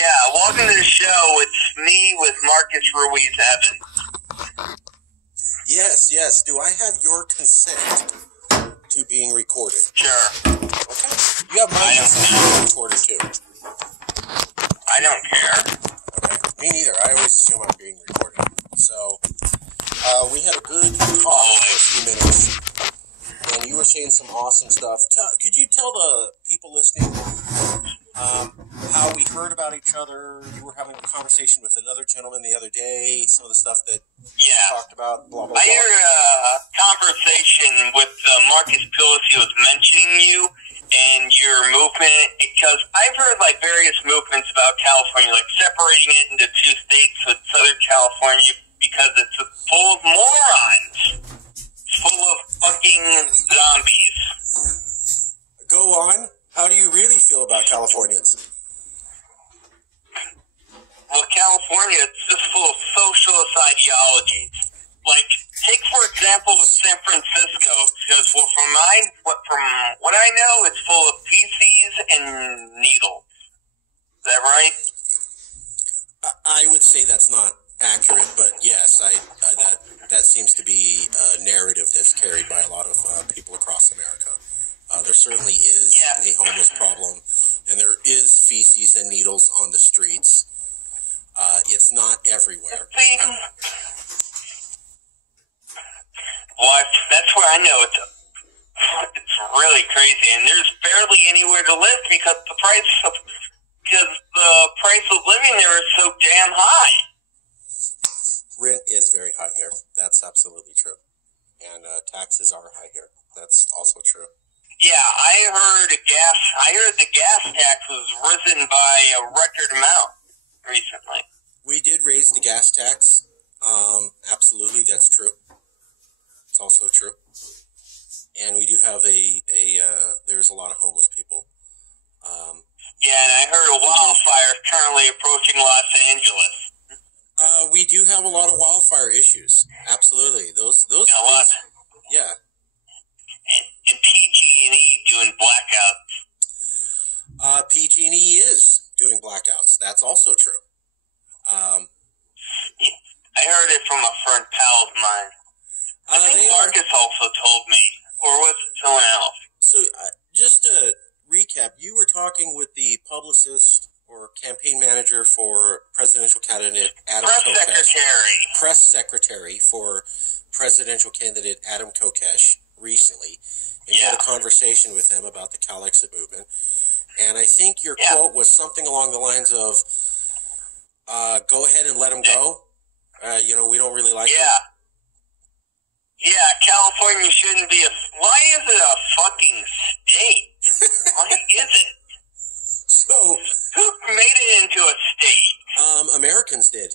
Yeah, welcome to the show. It's me with Marcus Ruiz Evans. Yes. Do I have your consent to being recorded? Sure. Okay. You have my consent to being recorded too. I don't care. Okay. Me neither. I always assume I'm being recorded. So, we had a good talk for a few minutes, and you were saying some awesome stuff. Could you tell the people listening how we heard about each other? You were having a conversation with another gentleman the other day, some of the stuff that you talked about, blah, blah, blah. I heard a conversation with Marcus Pelosi was mentioning you and your movement, because I've heard like various movements about California, like separating it into two states with Southern California because it's full of morons. It's full of fucking zombies. Go on. How do you really feel about Californians? Well, California, it's just full of socialist ideologies. Like, take for example San Francisco, because from what I know, it's full of PCs and needles. Is that right? I would say that's not accurate, but yes, that seems to be a narrative that's carried by a lot of people across America. There certainly is a homeless problem, and there is feces and needles on the streets. It's not everywhere. Well, that's where I know it's really crazy, and there's barely anywhere to live because the price of living there is so damn high. Rent is very high here. That's absolutely true, and taxes are high here. That's also true. Yeah, I heard the gas tax was risen by a record amount recently. We did raise the gas tax. Absolutely, that's true. It's also true. And we do have there's a lot of homeless people. Yeah, and I heard a wildfire is currently approaching Los Angeles. We do have a lot of wildfire issues. Absolutely. Those things, yeah. And PG&E doing blackouts. PG&E is doing blackouts. That's also true. I heard it from a friend pal of mine. I think Marcus also told me, or was it someone else? So, just to recap, you were talking with the publicist or campaign manager for presidential candidate Adam Kokesh. Press secretary for presidential candidate Adam Kokesh recently. And you had a conversation with him about the CALEXIT movement. And I think your quote was something along the lines of, go ahead and let him go. We don't really like him. Yeah, California shouldn't be why is it a fucking state? Why is it? So, who made it into a state? Americans did.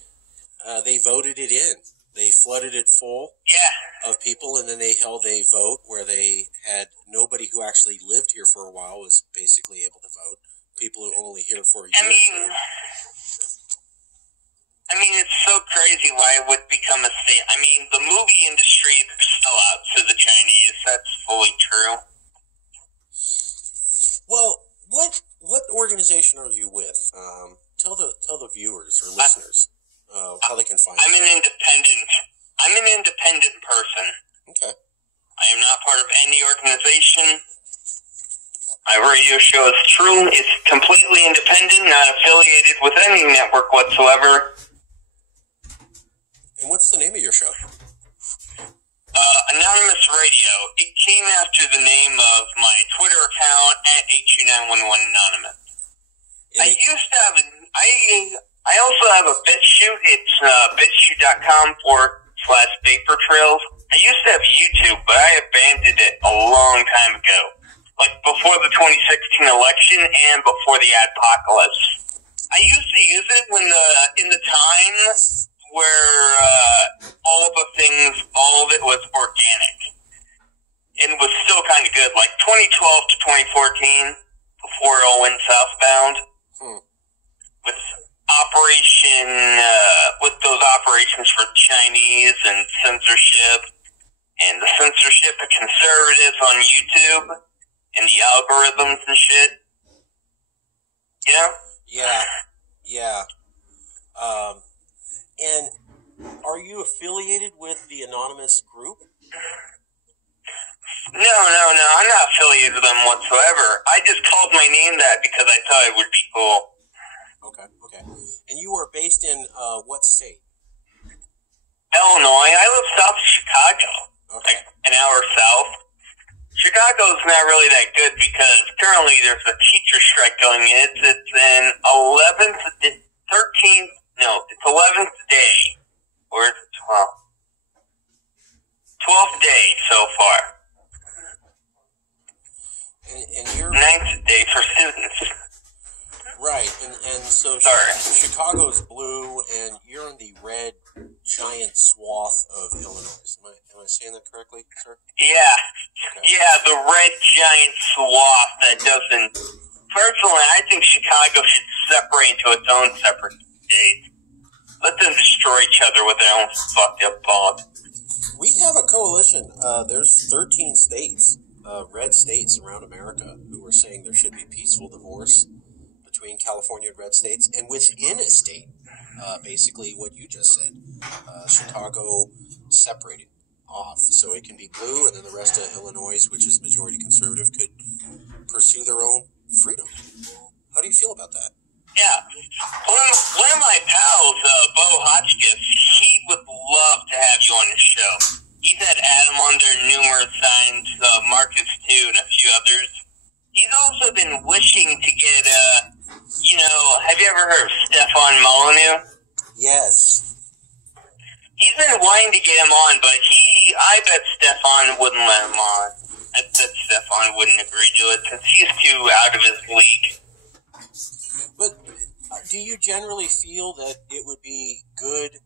They voted it in. They flooded it full of people, and then they held a vote where they had nobody who actually lived here for a while was basically able to vote. People who only here for a year. I mean, it's so crazy why it would become a state. I mean, the movie industry is sellouts to the Chinese. That's fully true. Well, what organization are you with? Tell the viewers or listeners how they can find you. I'm an independent person. Okay. I am not part of any organization. My radio show is true. It's completely independent, not affiliated with any network whatsoever. And what's the name of your show? Anonymous Radio. It came after the name of my Twitter account at HU911 Anonymous. I also have a BitChute. It's bitchute.com/vapor trails. I used to have YouTube, but I abandoned it a long time ago. Like before the 2016 election and before the adpocalypse. I used to use it in the time where all of it was organic. And it was still kind of good. Like 2012 to 2014, before it all went southbound. With those operations for Chinese and censorship. And the censorship of conservatives on YouTube. And the algorithms and shit. Yeah? Yeah. And are you affiliated with the anonymous group? No. I'm not affiliated with them whatsoever. I just called my name that because I thought it would be cool. Okay. And you are based in what state? Illinois. I live south of Chicago. Okay. Like an hour south. Chicago's not really that good because currently there's a teacher strike going. It's in 11th, 13th, no, it's 11th day. Or is it 12th? 12th day so far. And you're... 9th day for students. Right, and so Chicago's blue, and you're in the red giant swath of Illinois. Am I saying that correctly, sir? Yeah. Okay. Yeah, the red giant swath that doesn't... Personally, I think Chicago should separate into its own separate state. Let them destroy each other with their own fucked up thoughts. We have a coalition. There's 13 states, red states around America, who are saying there should be peaceful divorce between California and red states, and within a state, basically what you just said, Chicago separated off, so it can be blue, and then the rest of Illinois, which is majority conservative, could pursue their own freedom. How do you feel about that? Yeah. One of my pals, Bo Hotchkiss, he would love to have you on the show. He's had Adam on there numerous times, Marcus too, and a few others. He's also been wishing to get, have you ever heard of Stefan Molyneux? Yes. He's been wanting to get him on, but I bet Stefan wouldn't let him on. I bet Stefan wouldn't agree to it, since he's too out of his league. But do you generally feel that it would be good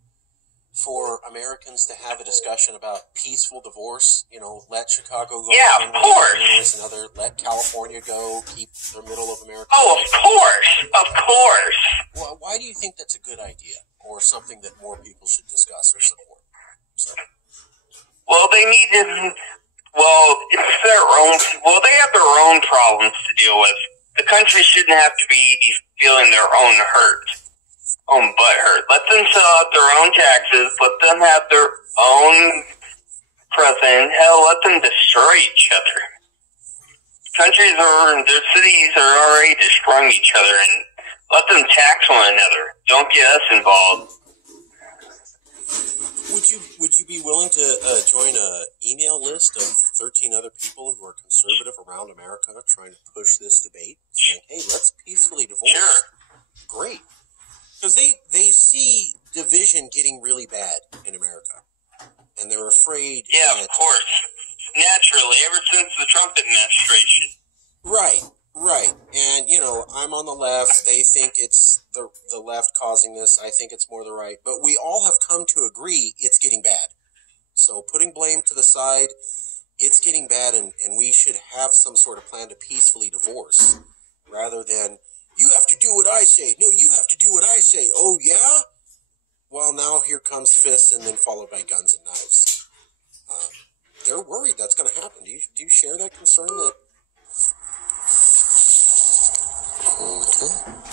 for Americans to have a discussion about peaceful divorce? Let Chicago go. Yeah, of course. Let California go. Keep the middle of America. Oh, of course. Well, why do you think that's a good idea, or something that more people should discuss or support? So. Well, they need to. Well, it's their own. Well, they have their own problems to deal with. The country shouldn't have to be feeling their own own butt hurt. Let them sell out their own taxes. Let them have their own president. Hell, let them destroy each other. Their cities are already destroying each other, and let them tax one another. Don't get us involved. Would you be willing to join an email list of 13 other people who are conservative around America trying to push this debate, saying, hey, let's peacefully divorce? Sure. Great. Because they see division getting really bad in America, and they're afraid. Yeah, of course. Naturally, ever since the Trump administration. Right. And, I'm on the left. They think it's the left causing this. I think it's more the right. But we all have come to agree it's getting bad. So putting blame to the side, it's getting bad, and we should have some sort of plan to peacefully divorce, rather than, you have to do what I say. No, you have to do what I say. Oh, yeah? Well, now here comes fists, and then followed by guns and knives. They're worried that's going to happen. Do you share that concern? That... Okay.